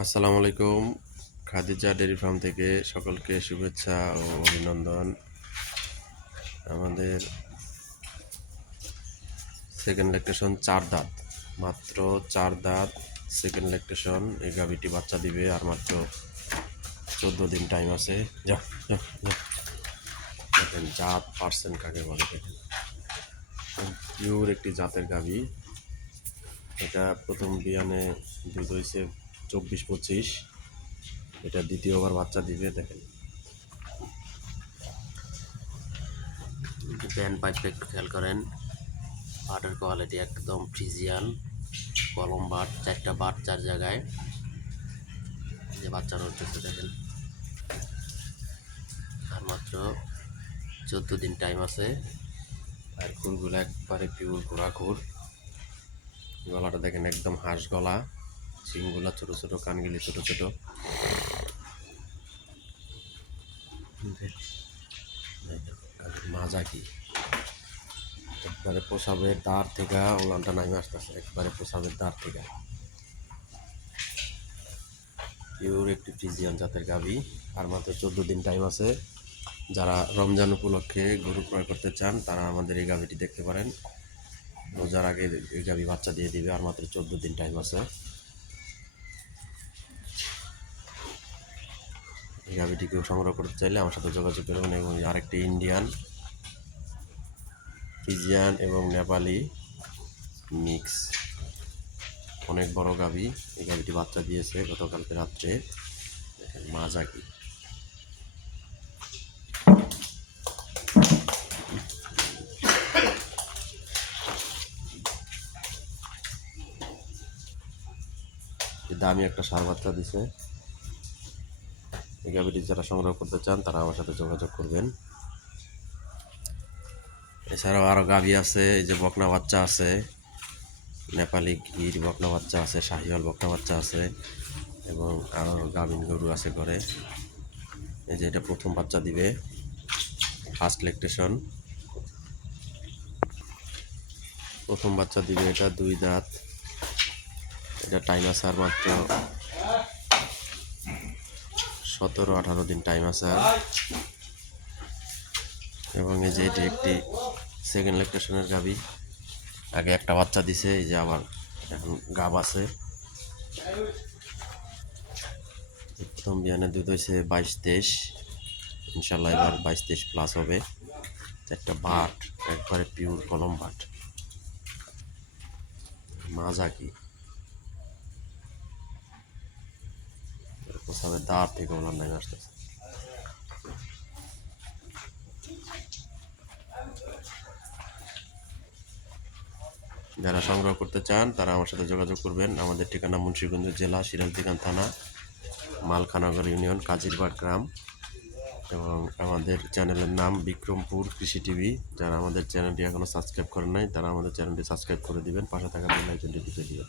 আসসালামু আলাইকুম। Khadija dairy farm থেকে সকলকে শুভেচ্ছা ও অভিনন্দন। আমাদের সেকেন্ড ল্যাকটেশন 4 দাঁত, মাত্র 4 দাঁত সেকেন্ড ল্যাকটেশন। এই গাভীটি বাচ্চা দিবে আর মাত্র 14 দিন টাইম আছে। যা যা যা। দেখেন জাত পার্সেন্ট কাকে বলে, দেখেন পিওর একটি জাতের গাভী। এটা প্রথম বিয়ানে দুধ হয়েছে 24-25, এটা দ্বিতীয়বার বাচ্চা দিবে। দেখেন প্যান পাইপটা একটু খেয়াল করেন, বাটের কোয়ালিটি একদম ফ্রিজিয়ান কলম বাট, 4টা বাট 4 জায়গায় যে বাচ্চা রয়েছে দেখেন। আর মাত্র 14 দিন টাইম আছে। আর খুরগুলো একবারে পিওর ঘোড়া খুর। গলাটা দেখেন একদম হাঁস গলা, শিংগুলা ছোট ছোট, কানগুলি ছোট ছোট। মাজা কি একবারে প্রসাবের দ্বার থেকে ওলানটা নামে আসতেছে, একবারে প্রসাবের দ্বার থেকে। পিওর একটি ফ্রিজিয়ান জাতের গাভী। আর মাত্র 14 দিন টাইম আছে। যারা রমজান উপলক্ষে গরু ক্রয় করতে চান তারা আমাদের এই গাভীটি দেখতে পারেন। রোজার আগে এই গাভী বাচ্চা দিয়ে দিবে। আর মাত্র 14 দিন টাইম আছে। এই গাভীটি কেউ সংগ্রহ করতে চাইলে আমার সাথে যোগাযোগ করবেন। এবং আরেকটি ইন্ডিয়ান, ফ্রিজিয়ান এবং নেপালি মিক্স, অনেক বড় গাভী। এই গাভীটি বাচ্চা দিয়েছে গতকালকে রাত্রে। মাজা কি দামি একটা সার বাচ্চা দিছে। এই গাভীটি যারা সংগ্রহ করতে চান তারা আমার সাথে যোগাযোগ করবেন। এছাড়াও আরও গাভী আছে, এই যে বকনা বাচ্চা আছে, নেপালি গির বকনা বাচ্চা আছে, শাহিওয়াল বকনা বাচ্চা আছে, এবং আরও গাভীন গরু আছে ঘরে। এই যে এটা প্রথম বাচ্চা দিবে, ফার্স্ট ল্যাকটেশন, প্রথম বাচ্চা দিবে। এটা 2 দাঁত, এটা টাইম আছে আর মাত্র 17-18 দিন টাইম আছে। এবং এই যে এটি একটি সেকেন্ড ল্যাকটেশনের গাভী, আগে একটা বাচ্চা দিছে, এই যে আবার এখন গাব আছে। প্রথম বিয়ানে দুধ হয়েছে 22-23, ইনশাল্লাহ এবার 22-23 প্লাস হবে। একটা বাট একবারে পিওর কলম বাট। মাজা কি প্রসাবের দাঁড় থেকে ওনার নামে আসতেছে। যারা সংগ্রহ করতে চান তারা আমার সাথে যোগাযোগ করবেন। আমাদের ঠিকানা মুন্সিগঞ্জ জেলা, সিরাজদিখান থানা, মালখানগর ইউনিয়ন, কাজিরবাগ গ্রাম। এবং আমাদের চ্যানেলের নাম বিক্রমপুর কৃষি টিভি। যারা আমাদের চ্যানেলটি এখনও সাবস্ক্রাইব করেন নাই তারা আমাদের চ্যানেলটি সাবস্ক্রাইব করে দিবেন, পাশে থাকা বেল আইকনটি টিপে দিবেন।